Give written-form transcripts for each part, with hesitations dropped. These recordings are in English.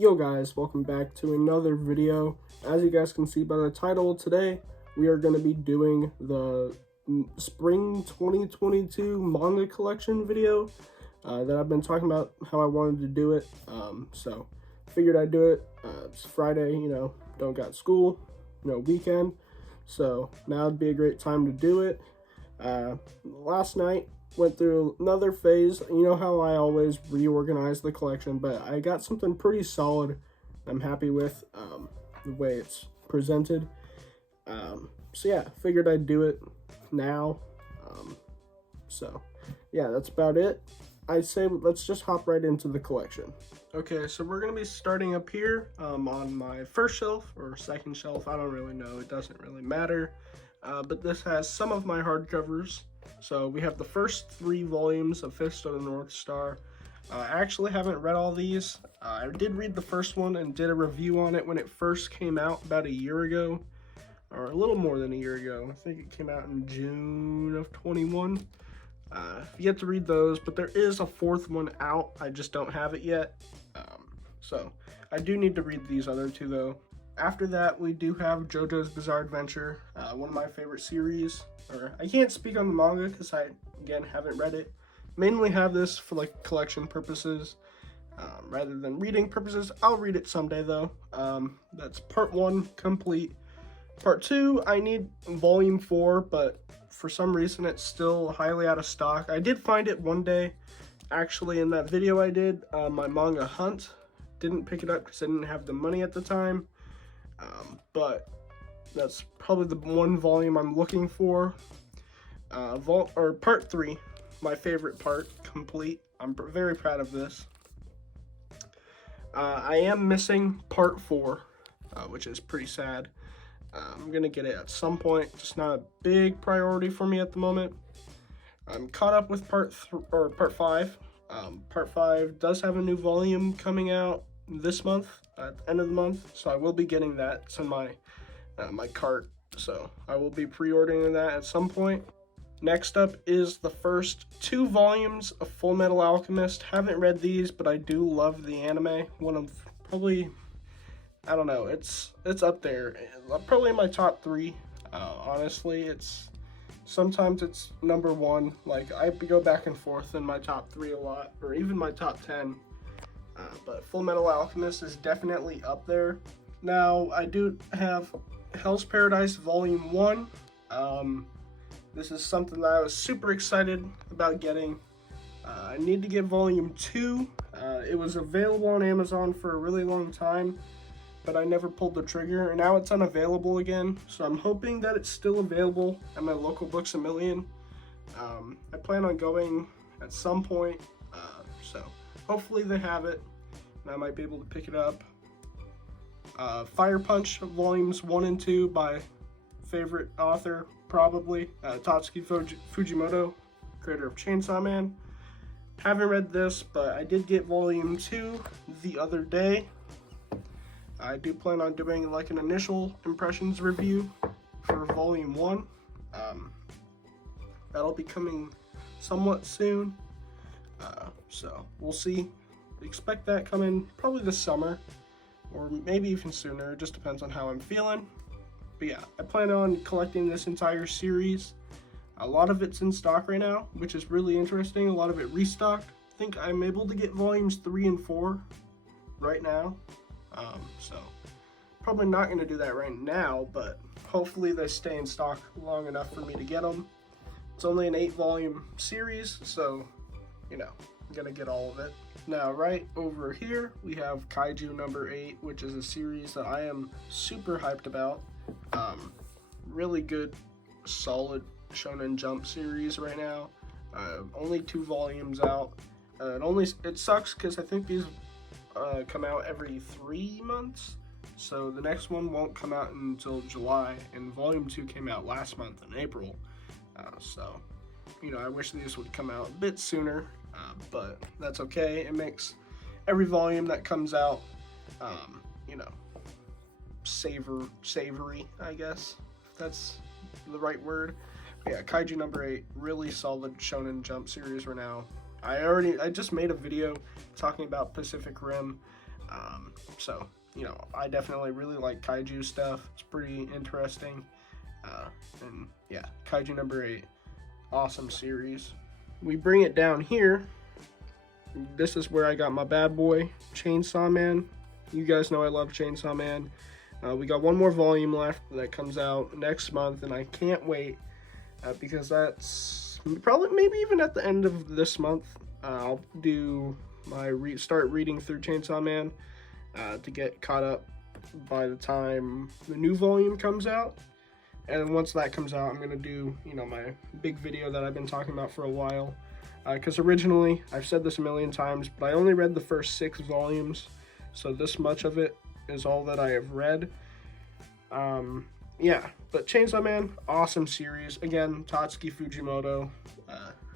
Yo guys, welcome back to another video. As you guys can see by the title, today we are going to be doing the spring 2022 manga collection video that I've been talking about how I wanted to do it. So figured I'd do it. It's Friday, don't got school, weekend. So now would be a great time to do it. Last night went through another phase. You know how I always reorganize the collection, but I got something pretty solid I'm happy with, the way it's presented. So yeah, figured I'd do it now. So yeah, that's about it. I'd say let's just hop right into the collection. Okay, so we're gonna be starting up here on my first shelf or second shelf. I don't really know, it doesn't really matter. But this has some of my hardcovers. So we have the first 3 volumes of Fist of the North Star. I actually haven't read all these. I did read the first one and did a review on it when it first came out about a year ago, or a little more than a year ago. I think it came out in June of 21. You get to read those, but there is a 4th one out. I just don't have it yet. So I do need to read these other 2 though. After that, we do have JoJo's Bizarre Adventure, one of my favorite series. I can't speak on the manga because I, again, haven't read it. Mainly have this for like collection purposes rather than reading purposes. I'll read it someday though. That's part 1 complete. Part 2, I need volume 4, but for some reason it's still highly out of stock. I did find it one day, actually, in that video I did, my manga hunt. Didn't pick it up because I didn't have the money at the time. But that's probably the one volume I'm looking for. Part 3, my favorite part, complete. I'm very proud of this. I am missing part 4, which is pretty sad. I'm gonna get it at some point. Just not a big priority for me at the moment. I'm caught up with part 5. Part 5 does have a new volume coming out this month, at the end of the month, so I will be getting that. It's in my my cart, so I will be pre-ordering that at some point. Next up is the first 2 volumes of Full Metal Alchemist. Haven't read these, but I do love the anime. One of probably, I don't know, it's up there, probably in my top 3. Honestly, sometimes it's number 1. Like, I go back and forth in my top 3 a lot, or even my top 10. But Full Metal Alchemist is definitely up there. Now, I do have Hell's Paradise Volume 1. This is something that I was super excited about getting. I need to get Volume 2. It was available on Amazon for a really long time, but I never pulled the trigger, and now it's unavailable again. So I'm hoping that it's still available at my local Books A Million. I plan on going at some point, so hopefully they have it, and I might be able to pick it up. Fire Punch Volumes 1 and 2 by favorite author, probably, Tatsuki Fujimoto, creator of Chainsaw Man. Haven't read this, but I did get Volume 2 the other day. I do plan on doing like an initial impressions review for Volume 1. That'll be coming somewhat soon, so we'll see. Expect that coming probably this summer, or maybe even sooner. It just depends on how I'm feeling. But yeah, I plan on collecting this entire series. A lot of it's in stock right now, which is really interesting. A lot of it restocked. I think I'm able to get volumes 3 and 4 right now. So probably not going to do that right now, but hopefully they stay in stock long enough for me to get them. It's only an 8-volume series, so I'm gonna get all of it. Now, right over here, we have Kaiju number 8, which is a series that I am super hyped about. Really good, solid Shonen Jump series right now. Only 2 volumes out. It sucks because I think these come out every 3 months. So the next one won't come out until July, and Volume 2 came out last month in April. So, I wish these would come out a bit sooner. But that's okay. It makes every volume that comes out, savory, I guess, if that's the right word. But yeah, Kaiju number 8, really solid Shonen Jump series right now. I just made a video talking about Pacific Rim. So, you know, I definitely really like kaiju stuff. It's pretty interesting. And yeah, kaiju number 8, awesome series. We bring it down here. This is where I got my bad boy, Chainsaw Man. You guys know I love Chainsaw Man. We got one more volume left that comes out next month, and I can't wait because that's probably maybe even at the end of this month. I'll do my start reading through Chainsaw Man to get caught up by the time the new volume comes out. And once that comes out, I'm going to do, you know, my big video that I've been talking about for a while. Because originally, I've said this a million times, but I only read the first 6 volumes. So this much of it is all that I have read. Yeah, but Chainsaw Man, awesome series. Again, Tatsuki Fujimoto,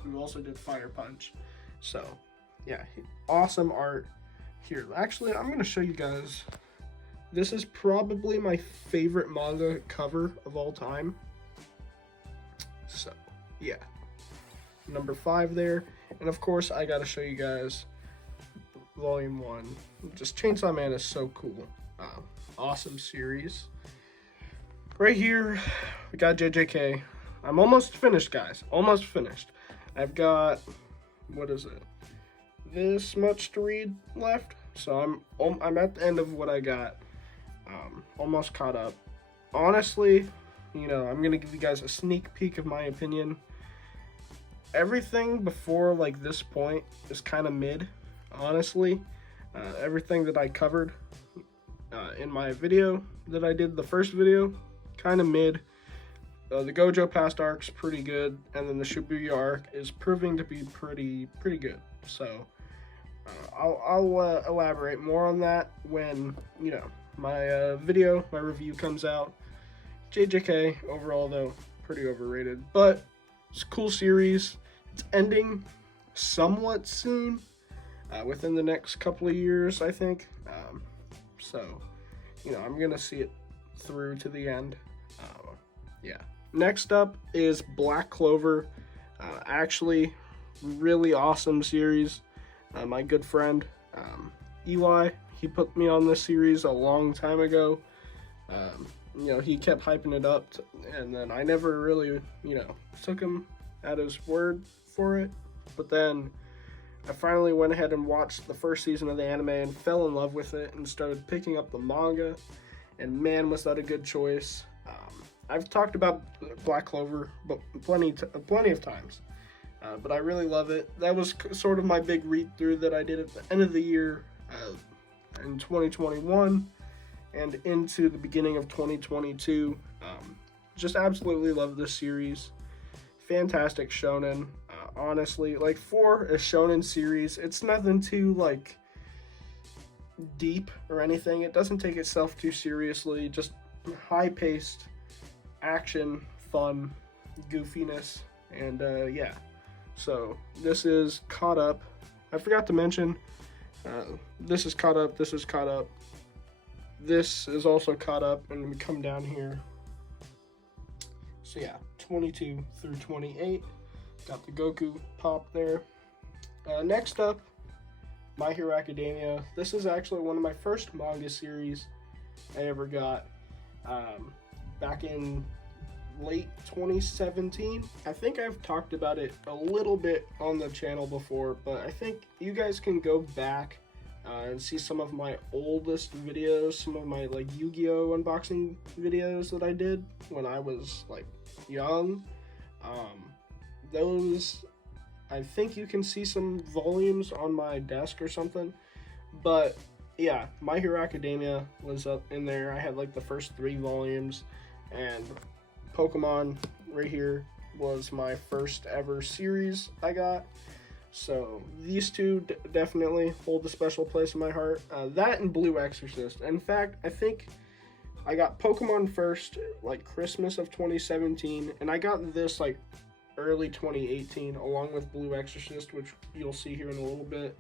who also did Fire Punch. So, yeah, awesome art. Here, actually, I'm going to show you guys. This is probably my favorite manga cover of all time. So, yeah. Number 5 there. And of course, I got to show you guys Volume 1. Just Chainsaw Man is so cool. Awesome series. Right here, we got JJK. I'm almost finished, guys. Almost finished. I've got, what is it? This much to read left. So I'm at the end of what I got. Almost caught up. Honestly, you know, I'm gonna give you guys a sneak peek of my opinion. Everything before like this point is kind of mid, honestly. Everything that I covered in my video that I did, the first video, kind of mid. The Gojo past arc's pretty good, and then the Shibuya arc is proving to be pretty good. So I'll elaborate more on that when, you know, my review comes out. JJK overall though, pretty overrated, but it's a cool series. It's ending somewhat soon, within the next couple of years, I think. So, you know, I'm gonna see it through to the end. Yeah. Next up is Black Clover. Actually, really awesome series. My good friend Eli, he put me on this series a long time ago. You know, he kept hyping it up, and then I never really, you know, took him at his word for it. But then I finally went ahead and watched the first season of the anime and fell in love with it and started picking up the manga. And man, was that a good choice. I've talked about Black Clover but plenty of times. But I really love it. That was sort of my big read-through that I did at the end of the year in 2021 and into the beginning of 2022. Just absolutely love this series. Fantastic shonen. Honestly, like for a shonen series, it's nothing too like deep or anything. It doesn't take itself too seriously. Just high-paced action, fun, goofiness, and yeah. So this is caught up. I forgot to mention, this is caught up, this is caught up, this is also caught up, and we come down here. So yeah, 22 through 28, got the Goku pop there. Next up, My Hero Academia. This is actually one of my first manga series I ever got, back in late 2017. I think I've talked about it a little bit on the channel before, but I think you guys can go back and see some of my oldest videos, some of my like Yu-Gi-Oh unboxing videos that I did when I was like young. Those, I think you can see some volumes on my desk or something, but yeah, My Hero Academia was up in there. I had like the first 3 volumes, and Pokemon right here was my first ever series I got. So these two definitely hold a special place in my heart. That and Blue Exorcist. In fact, I think I got Pokemon first, like Christmas of 2017, and I got this like early 2018 along with Blue Exorcist, which you'll see here in a little bit.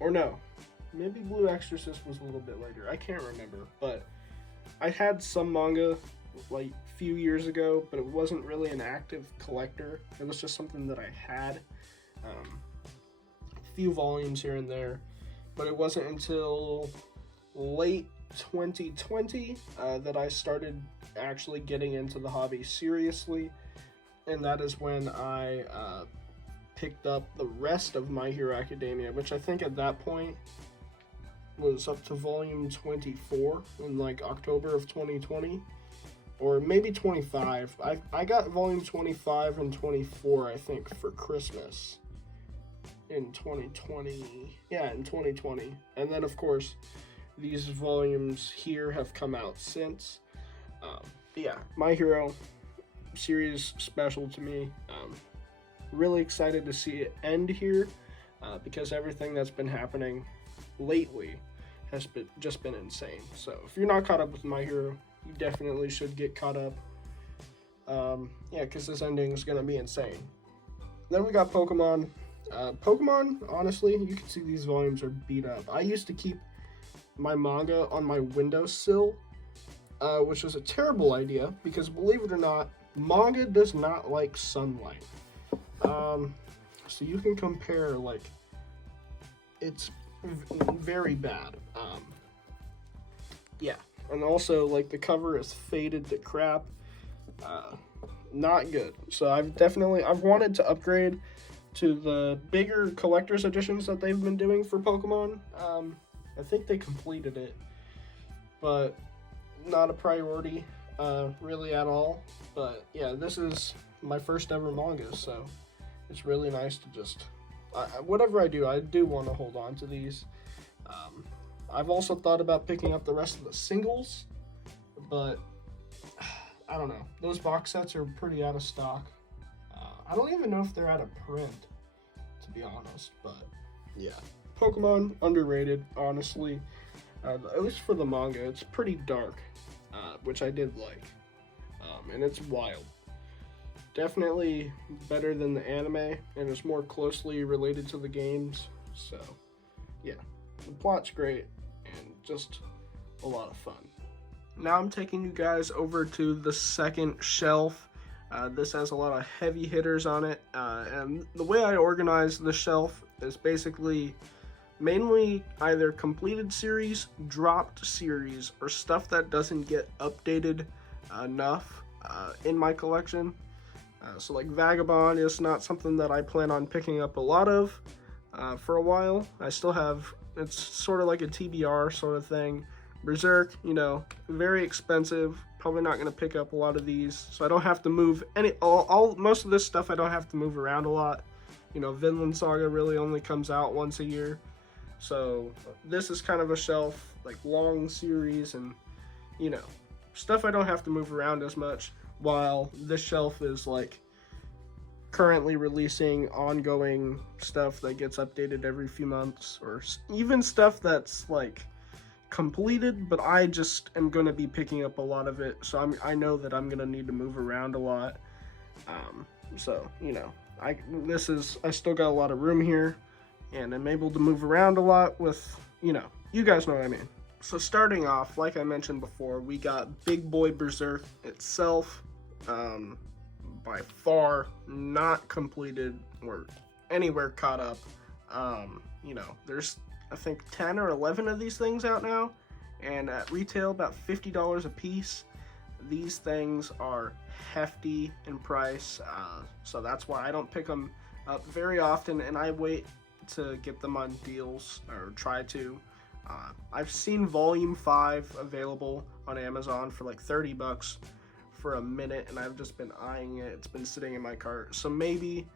Or no, maybe Blue Exorcist was a little bit later. I can't remember, but I had some manga like a few years ago, but it wasn't really an active collector. It was just something that I had. A few volumes here and there. but it wasn't until late 2020 that I started actually getting into the hobby seriously, and that is when I picked up the rest of My Hero Academia, which I think at that point was up to volume 24 in like October of 2020, or maybe 25. I got volume 25 and 24, I think, for Christmas in 2020. Yeah, in 2020. And then, of course, these volumes here have come out since. But yeah, My Hero series special to me. Really excited to see it end here, because everything that's been happening lately has just been insane. So if you're not caught up with My Hero, you definitely should get caught up. Yeah, because this ending is going to be insane. Then we got Pokemon. Pokemon, honestly, you can see these volumes are beat up. I used to keep my manga on my windowsill, which was a terrible idea, because believe it or not, manga does not like sunlight. So you can compare, like, it's very bad. Yeah, and also, like, the cover is faded to crap. Not good. So I've wanted to upgrade to the bigger collector's editions that they've been doing for Pokemon. I think they completed it, but not a priority, really at all. But yeah, this is my first ever manga, so it's really nice to just, whatever I do want to hold on to these. I've also thought about picking up the rest of the singles, but I don't know. Those box sets are pretty out of stock. I don't even know if they're out of print, to be honest, but yeah. Pokemon, underrated, honestly. At least for the manga, it's pretty dark, which I did like, and it's wild. Definitely better than the anime, and it's more closely related to the games, so yeah. The plot's great, and just a lot of fun. Now I'm taking you guys over to the second shelf. This has a lot of heavy hitters on it, and the way I organize the shelf is basically mainly either completed series, dropped series, or stuff that doesn't get updated enough in my collection. So like Vagabond is not something that I plan on picking up a lot of for a while. I still have, it's sort of like a TBR sort of thing. Berserk, you know, very expensive. Probably not going to pick up a lot of these, so I don't have to move most of this stuff. I don't have to move around a lot. You know, Vinland Saga really only comes out once a year, so this is kind of a shelf, like long series, and you know, stuff I don't have to move around as much. While this shelf is like currently releasing ongoing stuff that gets updated every few months, or even stuff that's like completed, but I just am going to be picking up a lot of it, so I know that I'm going to need to move around a lot. So, you know, I still got a lot of room here, and I'm able to move around a lot with, you know, you guys know what I mean. So starting off, like I mentioned before, we got Big Boy Berserk itself, by far not completed or anywhere caught up. You know, there's I think 10 or 11 of these things out now, and at retail about $50 a piece. These things are hefty in price, so that's why I don't pick them up very often, and I wait to get them on deals, or try to. I've seen volume 5 available on Amazon for like $30 for a minute, and I've just been eyeing it. It's been sitting in my cart, so maybe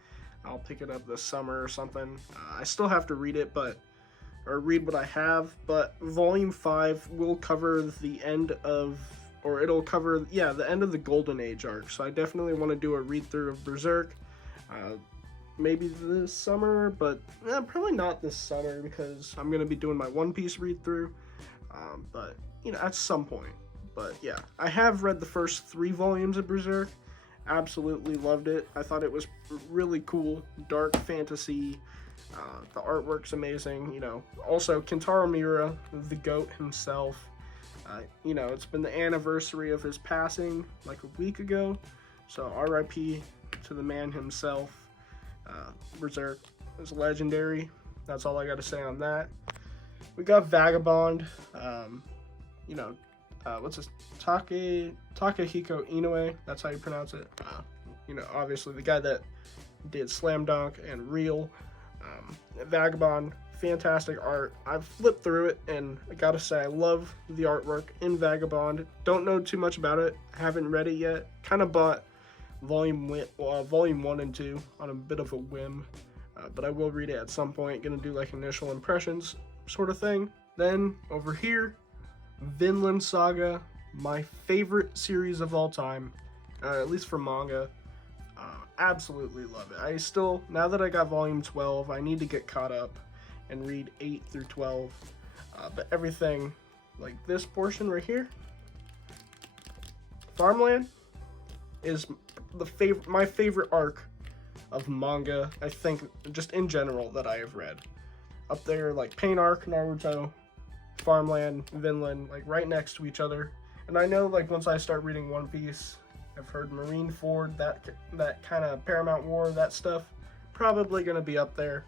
I'll pick it up this summer or something. I still have to read it, read what I have, but volume 5 will cover the end of, or it'll cover, yeah, the end of the Golden Age arc, so I definitely want to do a read-through of Berserk, maybe this summer, but probably not this summer, because I'm going to be doing my One Piece read-through, but, you know, at some point. But yeah, I have read the first 3 volumes of Berserk, absolutely loved it. I thought it was really cool, dark fantasy. The artwork's amazing, you know. Also, Kentaro Miura, the GOAT himself. You know, it's been the anniversary of his passing like a week ago, so RIP to the man himself. Berserk is legendary. That's all I got to say on that. We got Vagabond, you know, what's this, Takahiko Inoue, that's how you pronounce it. You know, obviously the guy that did Slam Dunk and Real. Vagabond, fantastic art. I've flipped through it, and I gotta say, I love the artwork in Vagabond. Don't know too much about it, haven't read it yet. Kind of bought volume 1 and 2 on a bit of a whim, but I will read it at some point. Gonna do like initial impressions sort of thing. Then over here, Vinland Saga, my favorite series of all time, at least for manga. Absolutely love it. I still, now that I got volume 12, I need to get caught up and read 8 through 12. But everything, like this portion right here, Farmland, is my favorite arc of manga, I think, just in general, that I have read. Up there, like Pain Arc, Naruto, Farmland, Vinland, like right next to each other. And I know, like, once I start reading One Piece, I've heard Marineford, that kind of Paramount War, that stuff, probably gonna be up there.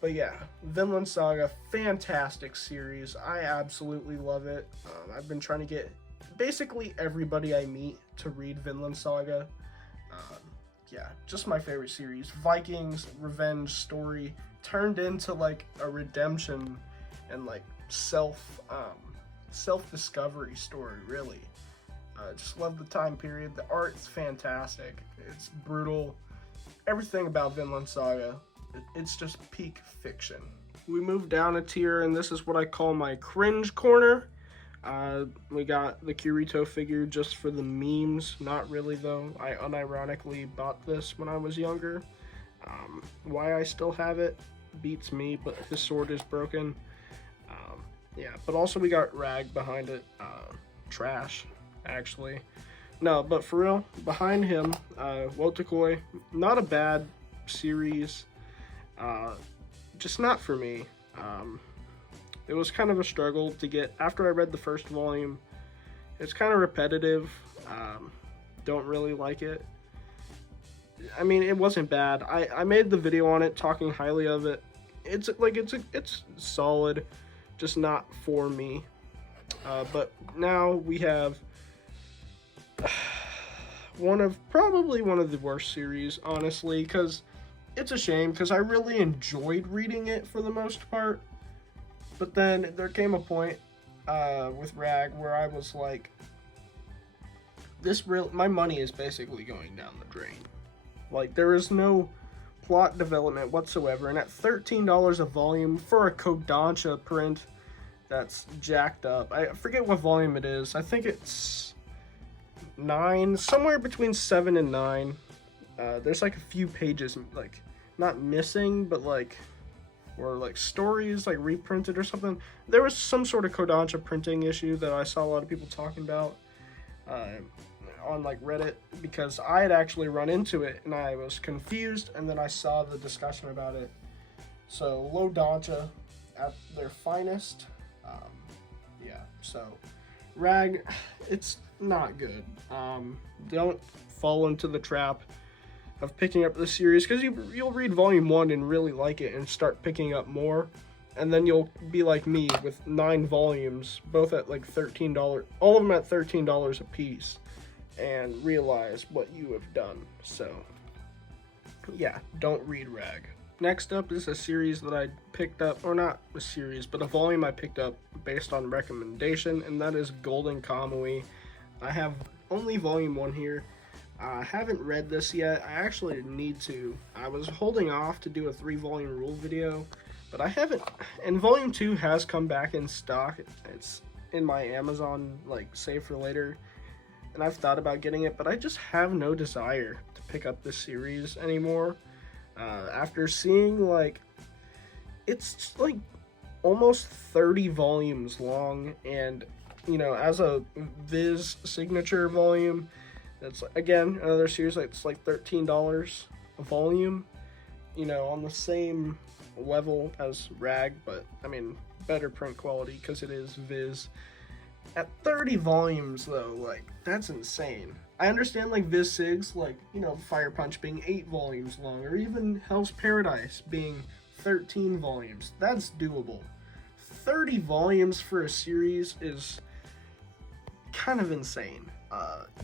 But yeah, Vinland Saga, fantastic series. I absolutely love it. I've been trying to get basically everybody I meet to read Vinland Saga. Yeah, just my favorite series. Vikings, revenge story, turned into like a redemption and like self-discovery story, really. Just love the time period. The art's fantastic. It's brutal. Everything about Vinland Saga, it's just peak fiction. We moved down a tier, and this is what I call my cringe corner. We got the Kirito figure just for the memes. Not really, though. I unironically bought this when I was younger. Why I still have it beats me, but his sword is broken. Yeah, but also we got Rag behind it. Trash, actually. No, but for real, behind him, Wotakoi, not a bad series. Just not for me. It was kind of a struggle to get, after I read the first volume, it's kind of repetitive. Don't really like it. I mean, it wasn't bad. I made the video on it talking highly of it. It's solid, just not for me. But now we have probably one of the worst series, honestly, because it's a shame, because I really enjoyed reading it for the most part. But then there came a point with Rag where I was like, my money is basically going down the drain. Like, there is no plot development whatsoever, and at $13 a volume for a Kodansha print, that's jacked up. I forget what volume it is. I think it's 9, somewhere between 7 and 9. There's like a few pages, like, not missing, but like, or like stories like reprinted or something. There was some sort of Kodansha printing issue that I saw a lot of people talking about on like Reddit, because I had actually run into it and I was confused, and then I saw the discussion about it. So low Dansha at their finest. Yeah, so Rag, it's not good. Don't fall into the trap of picking up the series, because you'll read volume 1 and really like it and start picking up more, and then you'll be like me with 9 volumes, both at like $13, all of them at $13 a piece, and realize what you have done. So yeah, don't read Rag. Next up is a series that I picked up, or not a series, but a volume I picked up based on recommendation, and that is Golden Kamui. I have only volume 1 here. I haven't read this yet. I actually need to. I was holding off to do a 3-volume rule video, but I haven't. And volume 2 has come back in stock. It's in my Amazon, like, save for later, and I've thought about getting it, but I just have no desire to pick up this series anymore. After seeing, like, it's like almost 30 volumes long, and, you know, as a Viz signature volume, that's, again, another series, like, it's like $13 a volume, you know, on the same level as Rag, but, I mean, better print quality, because it is Viz. At 30 volumes, though, like, that's insane. I understand, like, Viz Sigs, like, you know, Fire Punch being 8 volumes long, or even Hell's Paradise being 13 volumes. That's doable. 30 volumes for a series is kind of insane.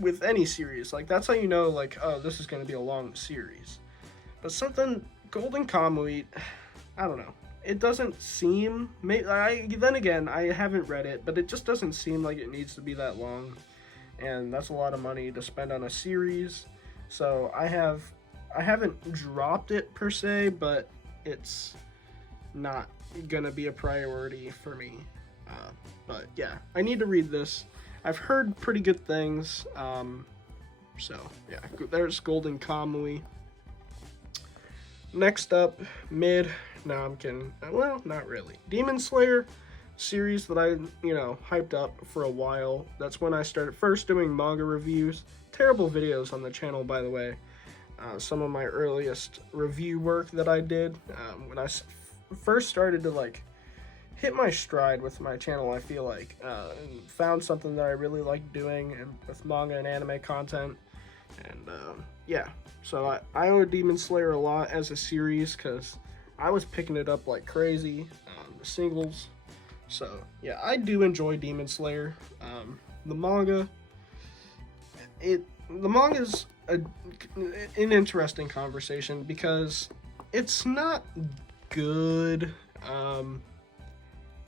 With any series, like, that's how you know, like, oh, this is going to be a long series. But something Golden Kamuy, I don't know. It doesn't seem. Then again, I haven't read it, but it just doesn't seem like it needs to be that long, and that's a lot of money to spend on a series. So I haven't dropped it per se, but it's not gonna be a priority for me. But yeah, I need to read this. I've heard pretty good things. So yeah, there's Golden Kamuy. Next up, no, I'm kidding. Well, not really. Demon Slayer series that I, hyped up for a while. That's when I started first doing manga reviews. Terrible videos on the channel, by the way. Some of my earliest review work that I did when I first started to, like, hit my stride with my channel, I feel like, and found something that I really liked doing and with manga and anime content. And yeah, so I owe Demon Slayer a lot as a series because I was picking it up like crazy, the singles. So yeah, I do enjoy Demon Slayer. The manga's an interesting conversation because it's not good.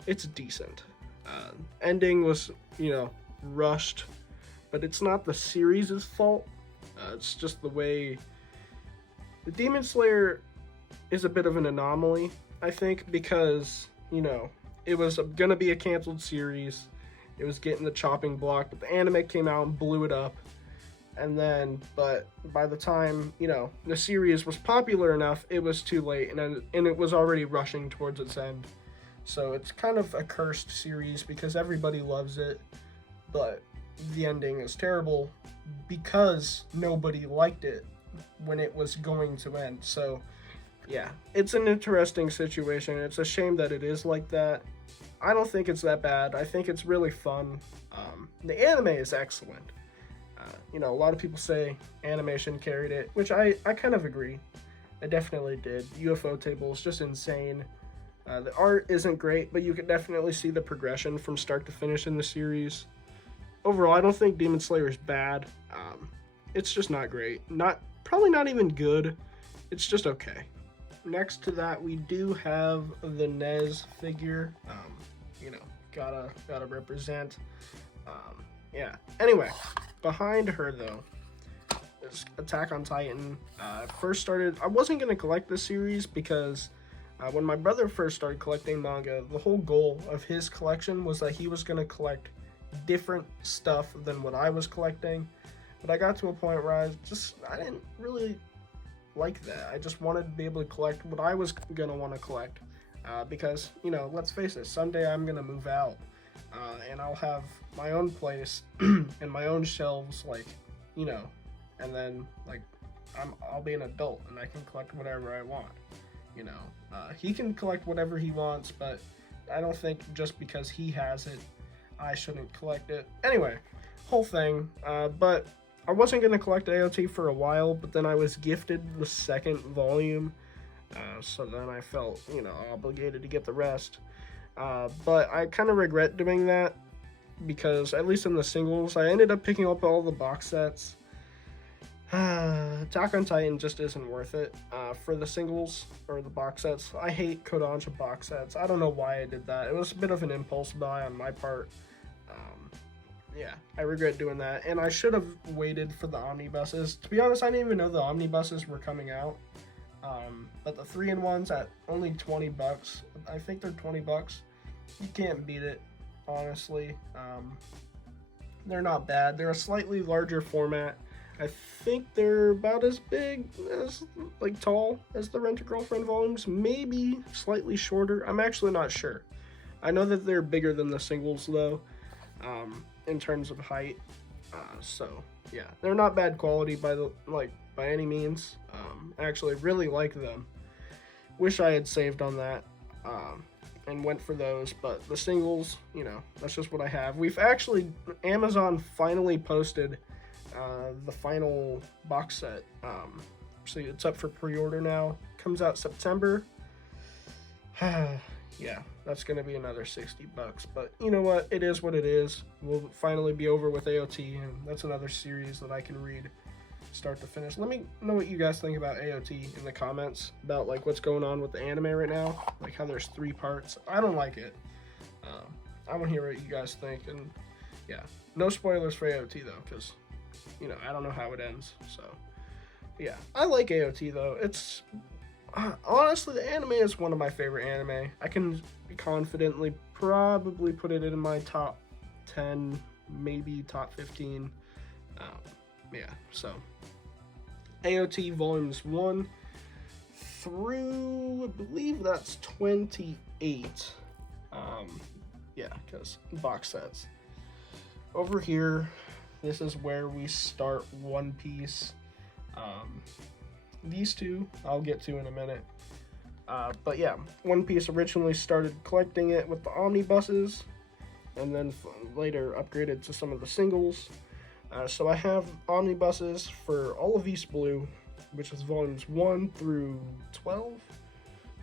It's decent. Ending was, rushed, but it's not the series' fault. It's just the way the Demon Slayer is a bit of an anomaly, I think, because, it was gonna be a canceled series. It was getting the chopping block, but the anime came out and blew it up. And then, but by the time, the series was popular enough, it was too late, and it was already rushing towards its end. So it's kind of a cursed series because everybody loves it, but the ending is terrible because nobody liked it when it was going to end. So yeah, it's an interesting situation. It's a shame that it is like that. I don't think it's that bad. I think it's really fun. The anime is excellent. A lot of people say animation carried it, which I kind of agree. It definitely did. UFO Table is just insane. The art isn't great, but you can definitely see the progression from start to finish in the series. Overall, I don't think Demon Slayer is bad. It's just not great. Probably not even good. It's just okay. Next to that, we do have the Nez figure. Gotta represent. Yeah. Anyway, behind her though is Attack on Titan. I wasn't gonna collect this series because when my brother first started collecting manga, the whole goal of his collection was that he was gonna collect different stuff than what I was collecting. But I got to a point where I didn't really like that. I just wanted to be able to collect what I was gonna want to collect, because let's face it, someday I'm gonna move out, and I'll have my own place and my own shelves, and then I'll be an adult and I can collect whatever I want. He can collect whatever he wants, but I don't think just because he has it, I shouldn't collect it. Anyway, whole thing. But I wasn't going to collect AOT for a while, but then I was gifted the second volume, so then I felt, obligated to get the rest. But I kind of regret doing that, because at least in the singles, I ended up picking up all the box sets. Attack on Titan just isn't worth it for the singles or the box sets. I hate Kodansha box sets. I don't know why I did that. It was a bit of an impulse buy on my part. Yeah, I regret doing that, and I should have waited for the omnibuses. To be honest, I didn't even know the omnibuses were coming out. But the 3-in-1s at only $20, I think they're $20. You can't beat it, honestly. They're not bad. They're a slightly larger format. I think they're about as big as, tall as the Rent-A-Girlfriend volumes, maybe slightly shorter. I'm actually not sure. I know that they're bigger than the singles, though, in terms of height. So yeah, they're not bad quality by any means. I actually really like them. Wish I had saved on that and went for those, but the singles, that's just what I have. Amazon finally posted the final box set. So it's up for pre-order now. Comes out September. yeah, that's gonna be another $60. But you know what? It is what it is. We'll finally be over with AOT, and that's another series that I can read start to finish. Let me know what you guys think about AOT in the comments, about like what's going on with the anime right now, like how there's 3 parts. I don't like it. I want to hear what you guys think, and yeah, no spoilers for AOT though, because you know I don't know how it ends. So yeah, I like AOT though. It's honestly, the anime is one of my favorite anime. I can confidently probably put it in my top 10, maybe top 15. Yeah, so AOT volumes 1 through, I believe that's 28. Yeah, because box sets. Over here, this is where we start One Piece. These two I'll get to in a minute. But yeah, One Piece originally started collecting it with the omnibuses, and then later upgraded to some of the singles. So I have omnibuses for all of East Blue, which is volumes 1 through 12,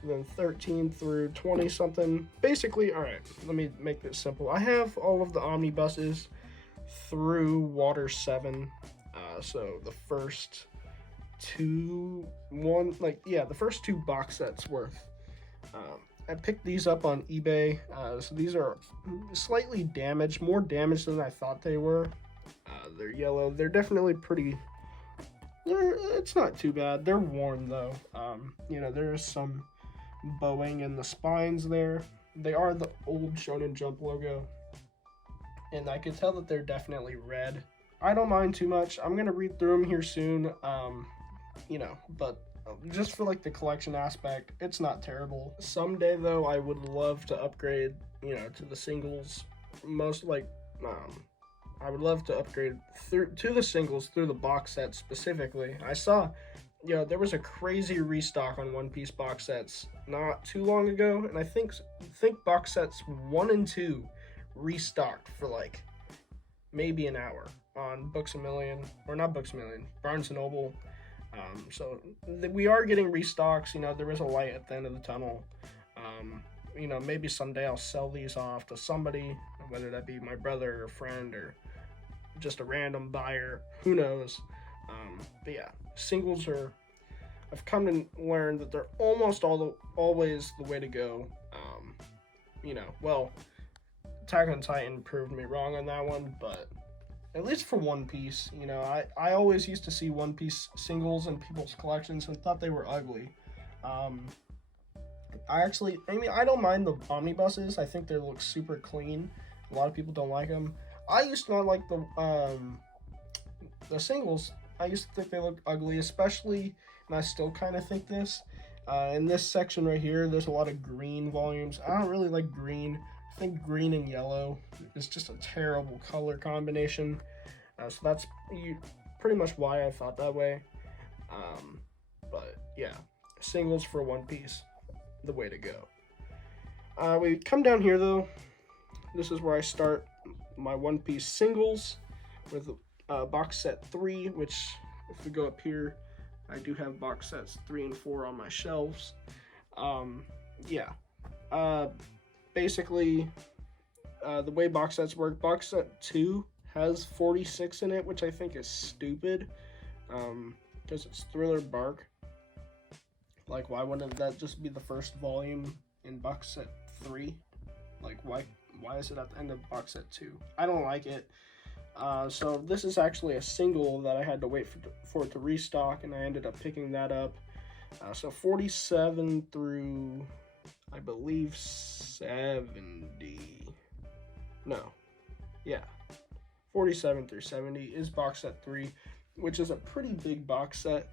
and then 13 through 20 something. Basically, alright, let me make this simple. I have all of the omnibuses through Water 7. So the first the first 2 box sets worth. I picked these up on eBay. So these are slightly damaged, more damaged than I thought they were. They're yellow. They're definitely pretty. It's not too bad. They're worn though. You know, there is some bowing in the spines there. They are the old Shonen Jump logo, and I can tell that they're definitely red. I don't mind too much. I'm gonna read through them here soon. You know, but just for like the collection aspect, it's not terrible. Someday though, I would love to upgrade, you know, to the singles. I would love to upgrade to the singles through the box set specifically. I saw, you know, there was a crazy restock on One Piece box sets not too long ago, and I think box sets 1 and 2 restocked for like maybe an hour on Books A Million, or not Books A Million, Barnes and Noble. So we are getting restocks. You know, there is a light at the end of the tunnel. You know, maybe someday I'll sell these off to somebody, whether that be my brother or friend or just a random buyer, who knows. But yeah, singles are, I've come to learn that they're almost always the way to go. You know, well, Attack on Titan proved me wrong on that one, but at least for One Piece, you know, I always used to see One Piece singles in people's collections and thought they were ugly. I don't mind the omnibuses. I think they look super clean. A lot of people don't like them. I used to not like the singles. I used to think they looked ugly, especially, and I still kind of think this. In this section right here, there's a lot of green volumes. I don't really like green. I think green and yellow is just a terrible color combination. So that's pretty much why I thought that way. But yeah, singles for One Piece, the way to go. We come down here though. This is where I start my One Piece singles with box set 3, which if we go up here, I do have box sets 3 and 4 on my shelves. Yeah. Basically, the way box sets work, box set 2 has 46 in it, which I think is stupid, because it's Thriller Bark. Like, why wouldn't that just be the first volume in box set 3? Like, why is it at the end of box set 2? I don't like it. So this is actually a single that I had to wait for it to restock, and I ended up picking that up. So 47 through, I believe, 70. No. Yeah. 47 through 70 is box set 3, which is a pretty big box set,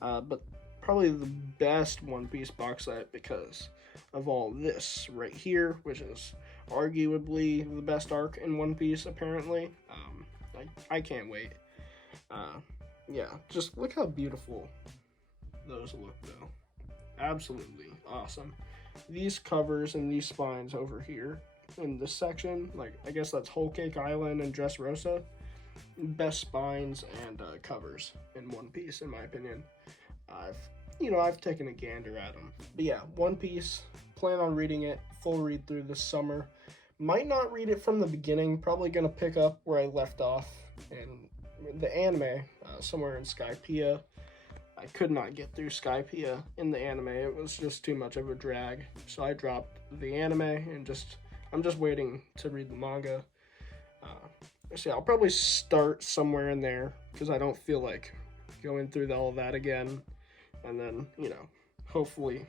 but probably the best One Piece box set because of all this right here, which is arguably the best arc in One Piece, apparently. I can't wait. Yeah, just look how beautiful those look, though. Absolutely awesome. These covers and these spines over here in this section, like, I guess that's Whole Cake Island and Dressrosa. Best spines and covers in One Piece, in my opinion. you know, I've taken a gander at them. But yeah, One Piece, plan on reading it, full read through this summer. Might not read it from the beginning, probably gonna pick up where I left off in the anime, somewhere in Skypiea. I could not get through Skypiea in the anime, it was just too much of a drag. So I dropped the anime and I'm just waiting to read the manga. So yeah, I'll probably start somewhere in there because I don't feel like going through all of that again. And then, you know, hopefully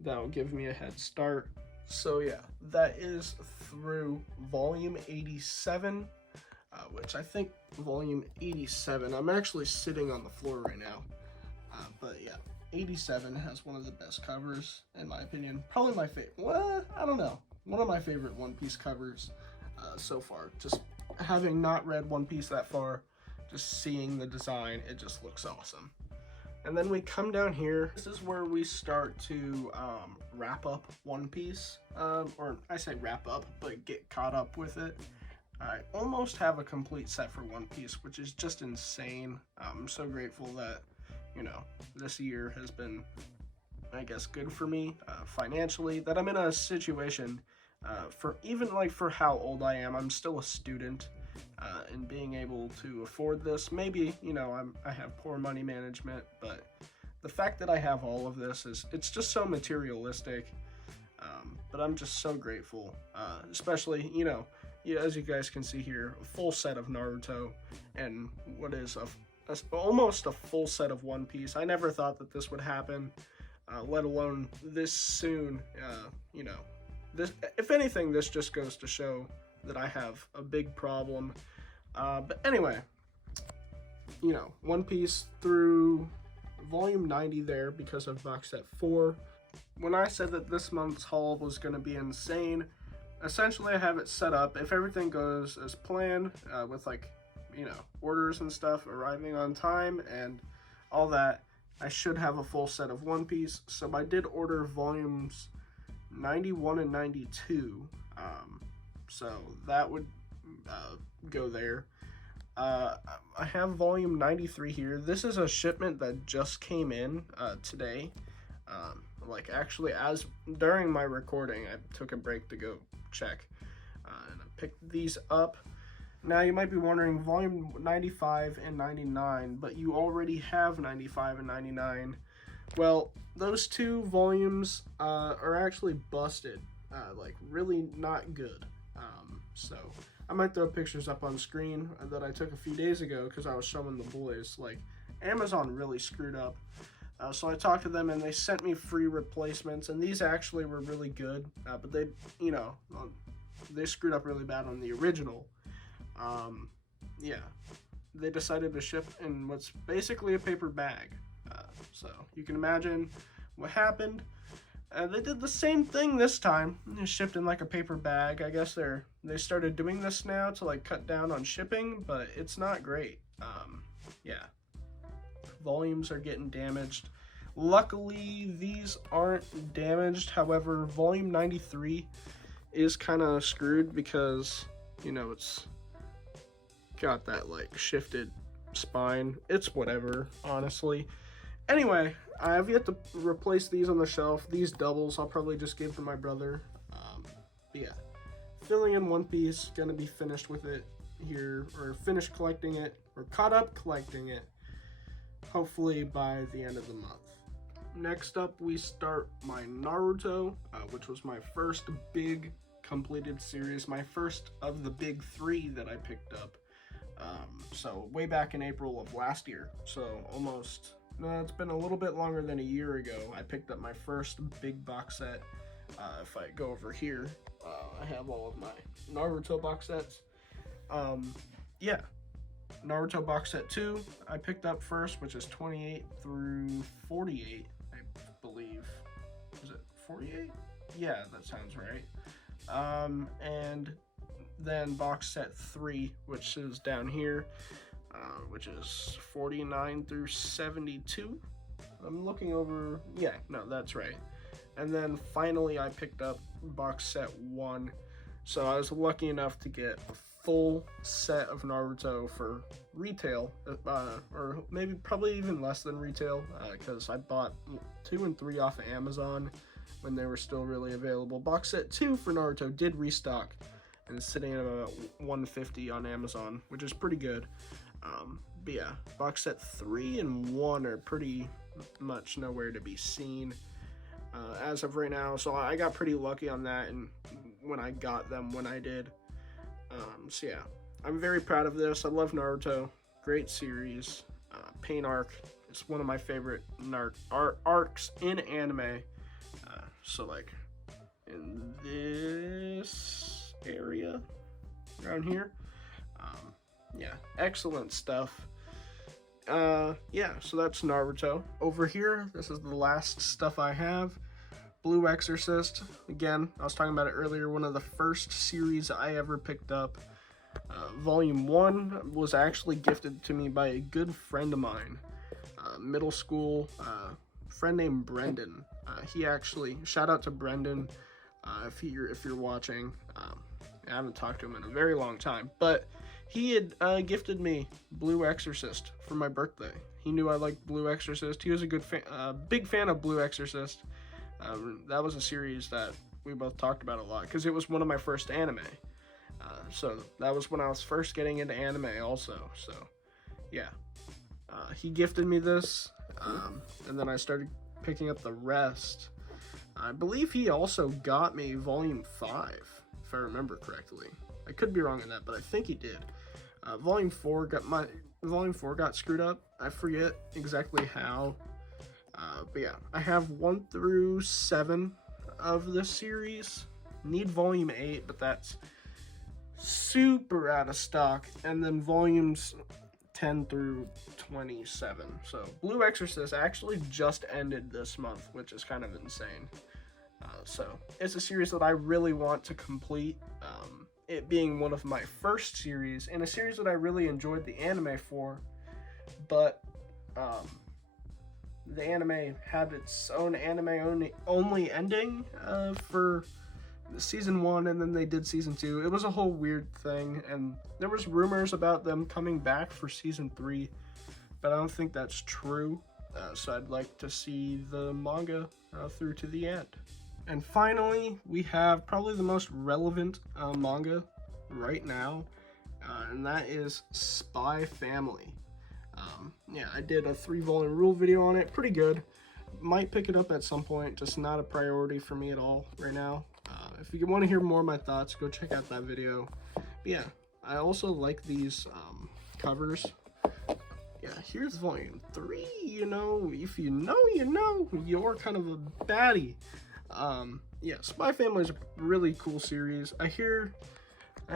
that'll give me a head start. So yeah, that is through volume 87, which I think volume 87, I'm actually sitting on the floor right now. But yeah, 87 has one of the best covers, in my opinion. Probably my favorite, well, I don't know. One of my favorite One Piece covers so far. Just having not read One Piece that far, just seeing the design, it just looks awesome. And then we come down here. This is where we start to wrap up One Piece. Or I say wrap up, but get caught up with it. I almost have a complete set for One Piece, which is just insane. I'm so grateful that, you know, this year has been, I guess, good for me financially. That I'm in a situation, for even like for how old I am, I'm still a student. And being able to afford this, maybe, you know, I have poor money management, but the fact that I have all of this it's just so materialistic. But I'm just so grateful, especially, you know, as you guys can see here, a full set of Naruto and what is almost a full set of One Piece. I never thought that this would happen, let alone this soon. You know, this, if anything, this just goes to show that I have a big problem. But anyway, you know, One Piece through volume 90 there because of box set 4. When I said that this month's haul was going to be insane, essentially I have it set up. If everything goes as planned, with like, you know, orders and stuff arriving on time and all that, I should have a full set of One Piece. So I did order volumes 91 and 92. So that would go there. I have volume 93 here. This is a shipment that just came in today. Like actually, as during my recording, I took a break to go check, and I picked these up. Now you might be wondering, volume 95 and 99, but you already have 95 and 99. Well, those two volumes are actually busted, like really not good. So I might throw pictures up on screen that I took a few days ago because I was showing the boys. Like, Amazon really screwed up. So I talked to them and they sent me free replacements, and these actually were really good, but they, you know, they screwed up really bad on the original. Yeah, they decided to ship in what's basically a paper bag. So you can imagine what happened. They did the same thing this time. They shipped in like a paper bag. I guess they started doing this now to like cut down on shipping, but it's not great. Yeah, volumes are getting damaged. Luckily, these aren't damaged. However, volume 93 is kind of screwed because, you know, it's got that like shifted spine. It's whatever, honestly. Anyway, I have yet to replace these on the shelf. These doubles I'll probably just give to my brother. But yeah, filling in One Piece, gonna be finished with it here, or finished collecting it, or caught up collecting it, hopefully by the end of the month. Next up, we start my Naruto, which was my first big completed series, my first of the big 3 that I picked up. So way back in April of last year, so almost, no, it's been a little bit longer than a year ago, I picked up my first big box set. If I go over here, I have all of my Naruto box sets. Yeah, Naruto box set 2, I picked up first, which is 28 through 48, I believe. Is it 48? Yeah, that sounds right. And then box set 3, which is down here, which is 49 through 72. I'm looking over, yeah, no, that's right. And then finally I picked up box set 1. So I was lucky enough to get a full set of Naruto for retail, or maybe probably even less than retail, because I bought 2 and 3 off of Amazon when they were still really available. Box set 2 for Naruto did restock, and it's sitting at about $150 on Amazon, which is pretty good. But yeah, box set 3 and 1 are pretty much nowhere to be seen as of right now, so I got pretty lucky on that, and when I got them when I did. So yeah, I'm very proud of this. I love Naruto. Great series. Pain arc is one of my favorite arcs in anime. So like in this area around here. Yeah, excellent stuff. Yeah, so that's Naruto. Over here, this is the last stuff I have. Blue Exorcist. Again, I was talking about it earlier, one of the first series I ever picked up. Volume 1 was actually gifted to me by a good friend of mine, middle school friend named Brendan. He actually, shout out to Brendan if you're watching. I haven't talked to him in a very long time, but he had gifted me Blue Exorcist for my birthday. He knew I liked Blue Exorcist. He was a big fan of Blue Exorcist. That was a series that we both talked about a lot because it was one of my first anime. So that was when I was first getting into anime also. So yeah, he gifted me this, and then I started picking up the rest. I believe he also got me Volume 5, if I remember correctly. I could be wrong on that, but I think he did. Volume 4 got screwed up. I forget exactly how. But yeah, I have 1 through 7 of this series. Need Volume 8, but that's super out of stock. And then Volumes 10 through 27. So Blue Exorcist actually just ended this month, which is kind of insane. So it's a series that I really want to complete. It being one of my first series, and a series that I really enjoyed the anime for, but the anime had its own anime only ending for season 1, and then they did season 2. It was a whole weird thing, and there was rumors about them coming back for season 3, but I don't think that's true. So I'd like to see the manga through to the end. And finally, we have probably the most relevant manga right now, and that is Spy Family. Yeah, I did a 3-volume rule video on it. Pretty good. Might pick it up at some point, just not a priority for me at all right now. If you want to hear more of my thoughts, go check out that video. But yeah, I also like these covers. Yeah, here's Volume 3, you know, if you know, you know, you're kind of a baddie. Yeah, Spy Family is a really cool series. I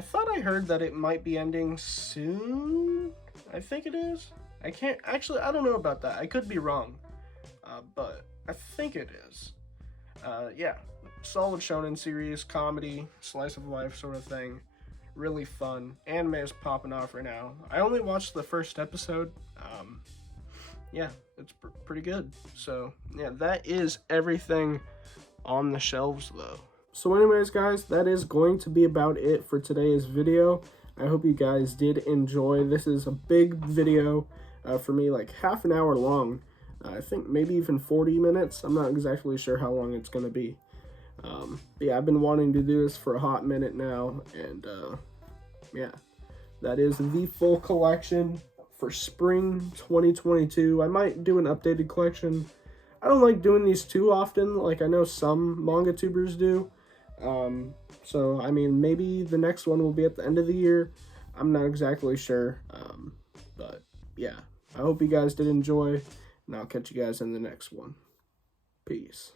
thought I heard that it might be ending soon. I think it is. I don't know about that. I could be wrong. But I think it is. Yeah, solid shonen series, comedy, slice of life sort of thing. Really fun. Anime is popping off right now. I only watched the first episode. Yeah, it's pretty good. So, yeah, that is everything on the shelves, though. So anyways, guys, that is going to be about it for today's video. I hope you guys did enjoy. This is a big video for me, like half an hour long. I think maybe even 40 minutes. I'm not exactly sure how long it's going to be. But yeah, I've been wanting to do this for a hot minute now. And yeah, that is the full collection for spring 2022. I might do an updated collection. I don't like doing these too often, like I know some manga tubers do. So, I mean, maybe the next one will be at the end of the year. I'm not exactly sure. But yeah, I hope you guys did enjoy, and I'll catch you guys in the next one. Peace.